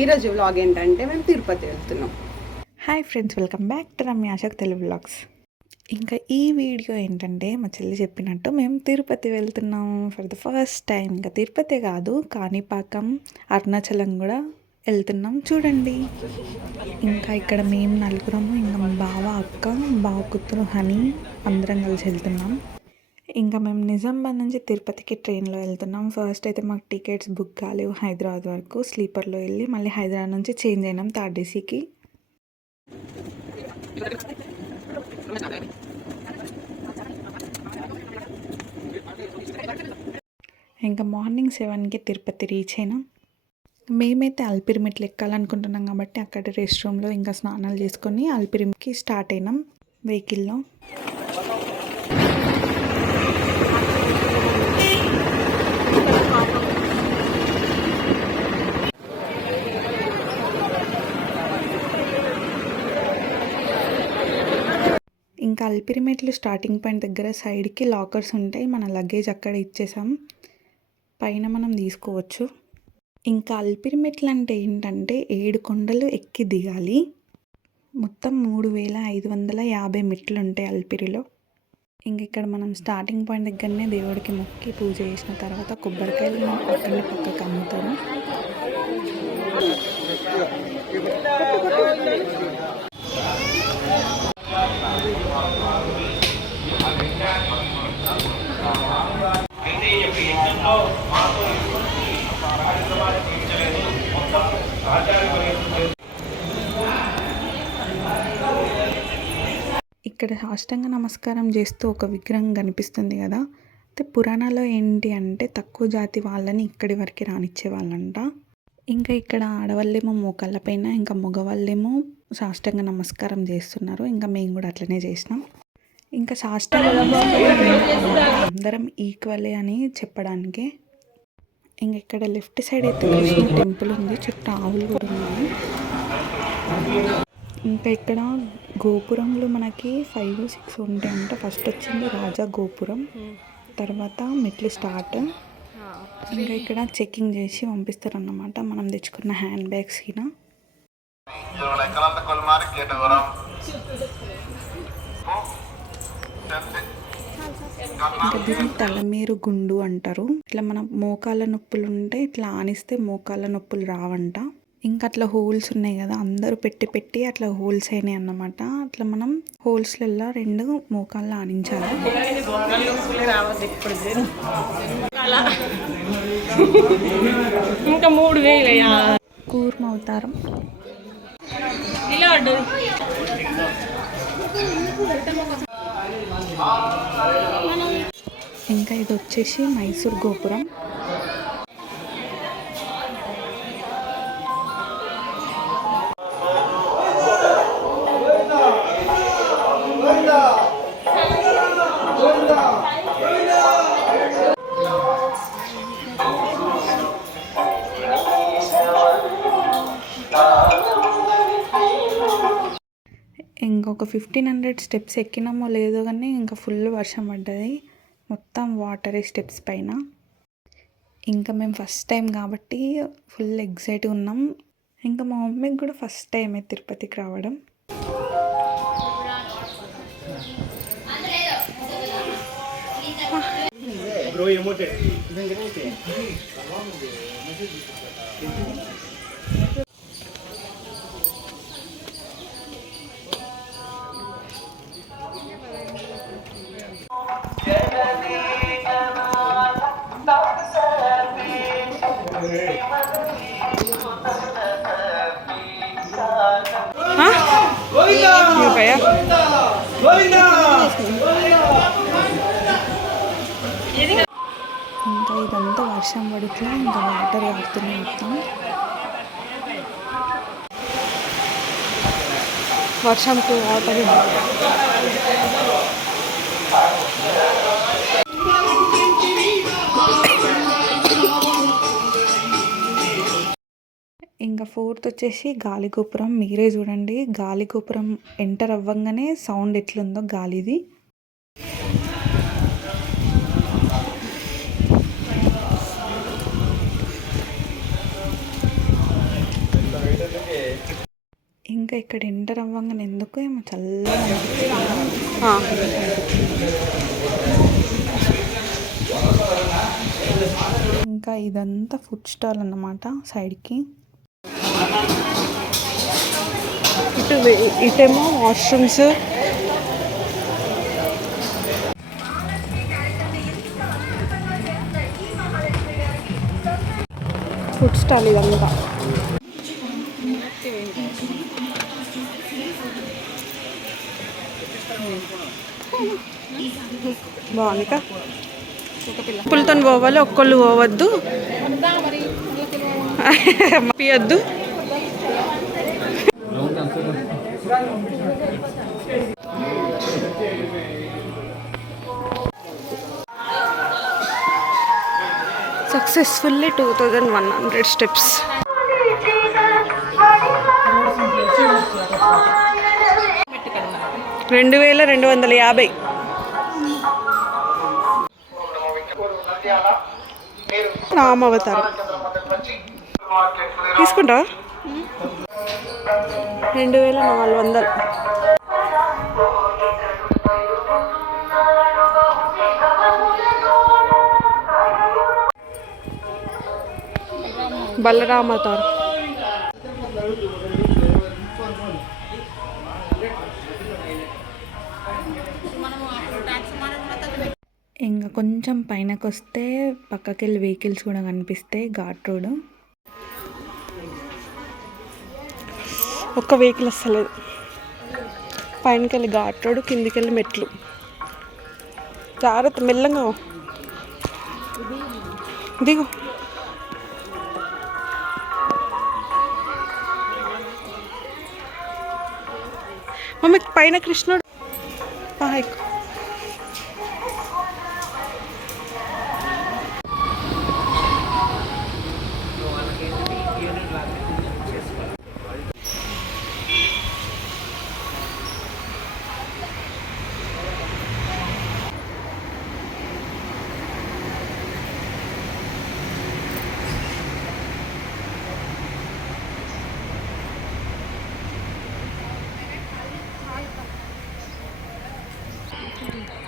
ఈరోజు వ్లాగ్ ఏంటంటే మేము తిరుపతి వెళ్తున్నాం. Hi friends, welcome back to Ramya Ashok Telugu vlogs. ఇంకా ఈ వీడియో ఏంటంటే మా చెల్లి చెప్పినట్టు మేము తిరుపతి వెళ్తున్నాం ఫర్ ద ఫస్ట్ టైం. ఇంకా తిరుపతి కాదు, కాణిపాకం, అరుణాచలం కూడా వెళ్తున్నాం చూడండి. ఇంకా ఇక్కడ మేము నలుగురము, ఇంకా మా బావ, అక్క, బావ కూతురు హనీ అందరం కలిసి వెళ్తున్నాం. ఇంకా మేము నిజామాబాద్ నుంచి తిరుపతికి ట్రైన్లో వెళ్తున్నాం. ఫస్ట్ అయితే మాకు టికెట్స్ బుక్ కాలేవు హైదరాబాద్ వరకు. స్లీపర్లో వెళ్ళి మళ్ళీ హైదరాబాద్ నుంచి చేంజ్ అయినాం థర్డ్ ఏసీకి. ఇంకా మార్నింగ్ 7కి తిరుపతి రీచ్ అయినాం. మేమైతే అల్పిరి మెట్లు ఎక్కాలనుకుంటున్నాం కాబట్టి అక్కడ రెస్ట్ రూమ్లో ఇంకా స్నానాలు చేసుకొని అల్పిరికి స్టార్ట్ అయినాం వెహికల్లో. ఇంకా అల్పిరి మెట్లు స్టార్టింగ్ పాయింట్ దగ్గర సైడ్కి లాకర్స్ ఉంటాయి. మన లగేజ్ అక్కడ ఇచ్చేసాం, పైన మనం తీసుకోవచ్చు. ఇంకా అల్పిరి మెట్లు అంటే ఏంటంటే 7 కొండలు ఎక్కి దిగాలి. మొత్తం 3550 మెట్లు ఉంటాయి అల్పిరిలో. ఇంక ఇక్కడ మనం స్టార్టింగ్ పాయింట్ దగ్గరనే దేవుడికి మొక్కి పూజ చేసిన తర్వాత కొబ్బరికాయలు అక్కడనే పక్కకి అమ్ముతారు. ఇక్కడ సాష్టాంగ నమస్కారం చేస్తూ ఒక విగ్రహం కనిపిస్తుంది కదా. అయితే పురాణాల్లో ఏంటి అంటే తక్కువ జాతి వాళ్ళని ఇక్కడి వరకు రానిచ్చే వాళ్ళంట. ఇంకా ఇక్కడ ఆడవాళ్ళేమో మోకాళ్ళ పైన, ఇంకా మగవాళ్ళేమో సాష్టాంగ నమస్కారం చేస్తున్నారు. ఇంకా మేము కూడా అట్లనే చేసినాం. ఇంకా సాష్టాంగ అందరం ఈక్వలే అని చెప్పడానికి. ఇంక ఇక్కడ లెఫ్ట్ సైడ్ అయితే కృష్ణ టెంపుల్ ఉంది, చుట్టూ ఆవులు కూడా ఉన్నాయి. ఇంకా ఇక్కడ గోపురంలో మనకి 5, 6 ఉంటాయంట. ఫస్ట్ వచ్చింది రాజా గోపురం, తర్వాత మెట్లు స్టార్ట్. ఇంకా ఇక్కడ చెకింగ్ చేసి పంపిస్తారన్నమాట మనం తెచ్చుకున్న హ్యాండ్ బ్యాగ్స్ కినా. ఇంకా దీన్ని తలమేరు గుండు అంటారు. ఇట్లా మన మోకాళ్ళ నొప్పులు ఉంటే ఇట్లా ఆనిస్తే మోకాళ్ళ నొప్పులు రావంట. ఇంకా అట్లా హోల్స్ ఉన్నాయి కదా, అందరూ పెట్టి అట్లా హోల్స్ అయినాయి అన్నమాట. అట్లా మనం హోల్స్లలో 2 మోకాళ్ళు ఆనించాలి. ఇంకా 3000 కూర్మ అవతారం. ఇంకా ఇది వచ్చేసి మైసూర్ గోపురం. ఇంకొక 1500 స్టెప్స్ ఎక్కినామో లేదో కానీ ఇంకా ఫుల్ వర్షం పడ్డది, మొత్తం వాటరీ స్టెప్స్ పైన. ఇంకా మేము ఫస్ట్ టైం కాబట్టి ఫుల్ ఎగ్జైట్గా ఉన్నాం. ఇంకా మా మమ్మీకి కూడా ఫస్ట్ టైమే తిరుపతికి రావడం. ఇంకా ఇదంతా వర్షం పడితే ఇంకా వాటర్ ఆడుతున్నాయి మొత్తం. వర్షంకు వాటర్ ఇంకా 4th వచ్చేసి గాలిగోపురం. మీరే చూడండి, గాలిగోపురం ఎంటర్ అవ్వంగానే సౌండ్ ఎట్లుందో గాలిది. ఇక్కడ ఎంటర్ అవ్వగానే ఎందుకు ఏమో చల్లగా ఇంకా ఇదంతా ఫుడ్ స్టాల్ అన్నమాట. సైడ్కి ఇటేమో వాష్రూమ్స్, ఫుడ్ స్టాల్ ఇదంతా. బాగుంది కా పుల్లతో పోవాలి, ఒక్కళ్ళు పోవద్దు, పియద్దు. Successfully 2100 steps. $2250. రామావతారం తీసుకుంటా 2400. బలరామవతారం. ఇంకా కొంచెం పైనకి వస్తే పక్కకి వెళ్ళి వెహికల్స్ కూడా కనిపిస్తాయి. ఘాట్ రోడ్, ఒక్క వెహికల్ వస్తలేదు. పైనకి వెళ్ళి ఘాట్ రోడ్, కిందికి వెళ్ళి మెట్లు. జాగ్రత్త, మెల్లగా దిగు. మమ్మీ పైన కృష్ణుడు.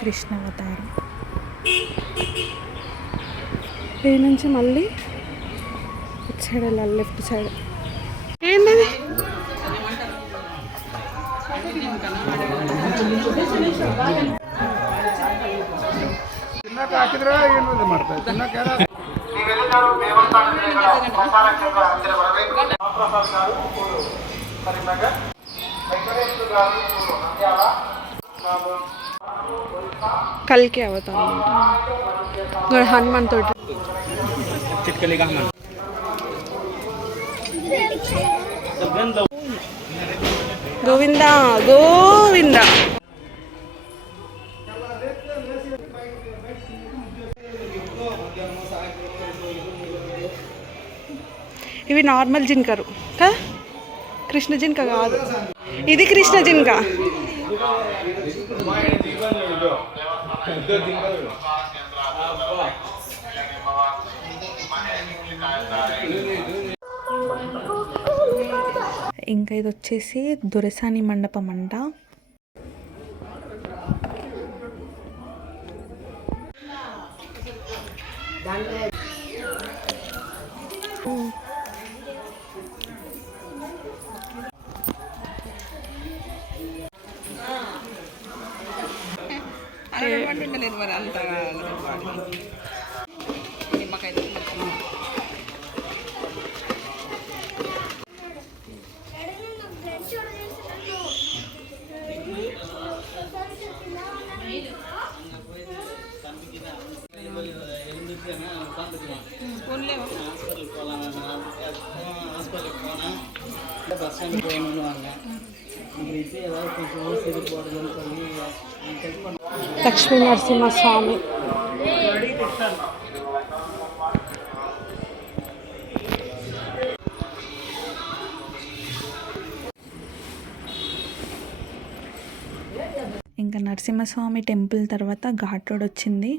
కృష్ణ అవతారం. ఈ నుంచి మళ్ళీ ఇటు సైడ్ వెళ్ళాలి, లెఫ్ట్ సైడ్. ఏంటది? కల్కి అవతారం, హనుమాన్ తోటి. గోవిందా గోవిందా. ఇవి నార్మల్ జింకరు కదా, కృష్ణ జింక కాదు. ఇది కృష్ణ జింక. ఇంకా ఇది వచ్చేసి దొరసాని మండపం అంట. లక్ష్మీ నరసింహస్వామి. ఇంకా నరసింహస్వామి టెంపుల్ తర్వాత ఘాట్ రోడ్ వచ్చింది.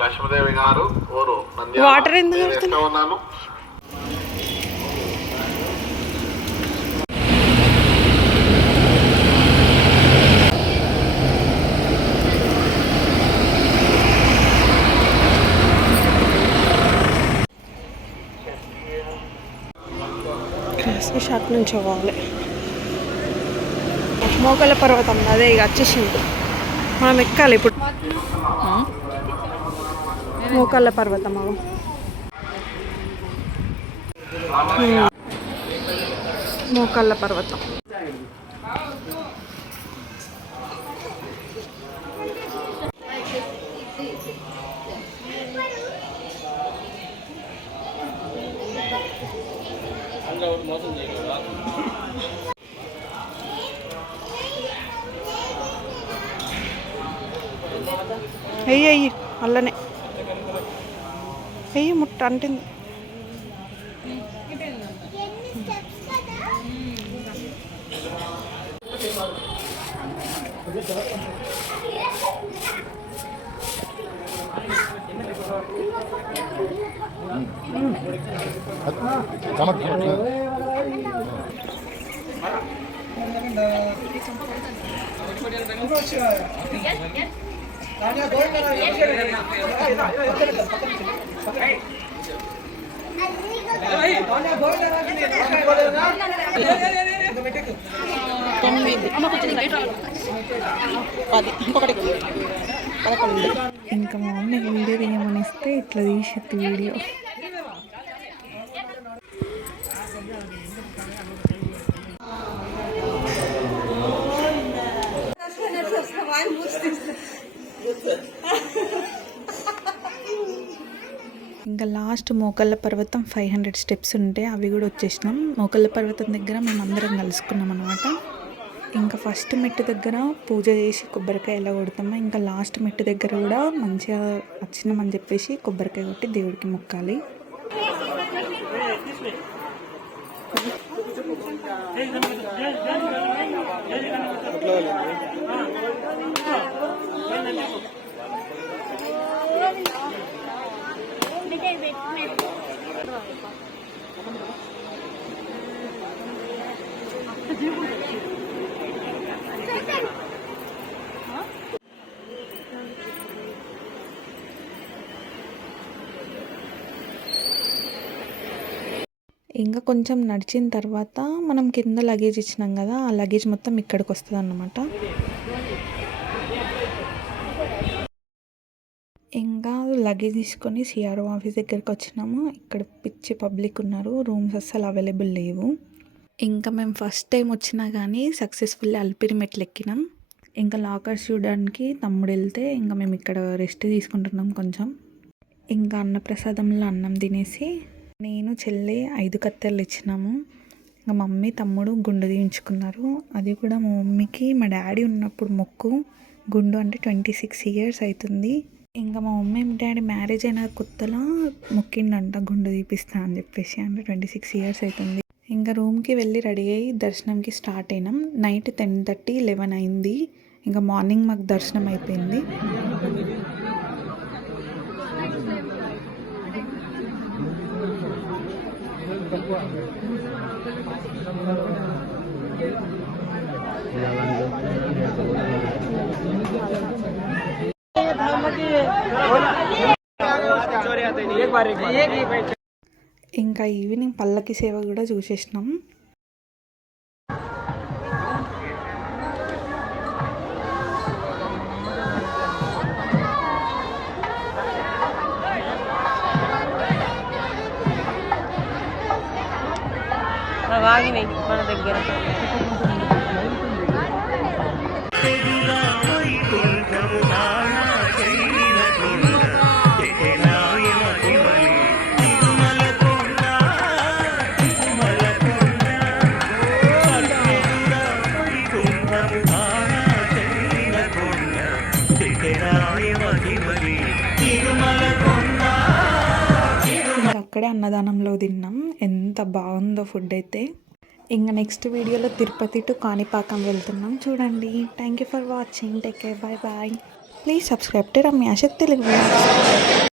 లక్ష్మీదేవి గారు ఊరు వాటర్ ఎందుకు వస్తుంది? ఉన్నాను. షాప్ నుంచి పోవాలి. మోకాళ్ళ పర్వతం అదే ఇక వచ్చేసింది. మనం ఎక్కాలి ఇప్పుడు. మోకాళ్ళ పర్వతం అవు మోకాళ్ళ పర్వతం. అయ్యి అల్లనే అయ్యి ముట్ట అంటుంది. ఇంకా మార్నింగ్ వీడియో తీయమనిస్తే ఇట్లా తీసేది వీడియో. ఇంకా లాస్ట్ మోకళ్ళ పర్వతం 500 స్టెప్స్ ఉంటే అవి కూడా వచ్చేసినాం. మోకళ్ళ పర్వతం దగ్గర మేము అందరం కలుసుకున్నాం అనమాట. ఇంకా ఫస్ట్ మెట్టు దగ్గర పూజ చేసి కొబ్బరికాయ ఎలా కొడతామో, ఇంకా లాస్ట్ మెట్టు దగ్గర కూడా మంచిగా వచ్చినామని చెప్పేసి కొబ్బరికాయ కొట్టి దేవుడికి మొక్కాలి. ఇంకా కొంచెం నడిచిన తర్వాత మనం కింద లగేజ్ ఇచ్చినాం కదా, ఆ లగేజ్ మొత్తం ఇక్కడికి వస్తుంది అన్నమాట. ఇంకా లగేజ్ తీసుకొని సిఆర్ఓ ఆఫీస్ దగ్గరికి వచ్చినాము. ఇక్కడ పిచ్చి పబ్లిక్ ఉన్నారు, రూమ్స్ అస్సలు అవైలబుల్ లేవు. ఇంకా మేము ఫస్ట్ టైం వచ్చినా కానీ సక్సెస్ఫుల్లీ అల్పిరి మెట్లు ఎక్కినాం. ఇంకా లాకర్స్ చూడడానికి తమ్ముడు వెళ్తే ఇంకా మేము ఇక్కడ రెస్ట్ తీసుకుంటున్నాం కొంచెం. ఇంకా అన్నప్రసాదంలో అన్నం తినేసి నేను చెల్లి 5 కత్తెరలు ఇచ్చినాము. ఇంకా మమ్మీ తమ్ముడు గుండు తీయించుకున్నారు. అది కూడా మా మమ్మీకి మా డాడీ ఉన్నప్పుడు మొక్కు గుండు, అంటే 26 years అవుతుంది. ఇంకా మా మమ్మీ డాడీ మ్యారేజ్ అయిన కొత్తలో మొక్కిండంట గుండు తీపిస్తా అని చెప్పేసి, అంటే 26 years అవుతుంది. ఇంకా రూమ్కి వెళ్ళి రెడీ అయ్యి దర్శనంకి స్టార్ట్ అయినాం. నైట్ 10:30, 11 అయింది. ఇంకా మార్నింగ్ మాకు దర్శనం అయిపోయింది. ఇంకా ఈవినింగ్ పల్లకి సేవ కూడా చూసేసినాం. వాగినాయి మన దగ్గర. అక్కడే అన్నదానంలో తిన్నాం. ఎంత బాగుందో ఫుడ్ అయితే. ఇంకా నెక్స్ట్ వీడియోలో తిరుపతి టు కాణిపాకం వెళ్తున్నాం చూడండి. Thank you for watching. Take care. Bye bye. Please subscribe to Ramya Ashok Telugu vlogs.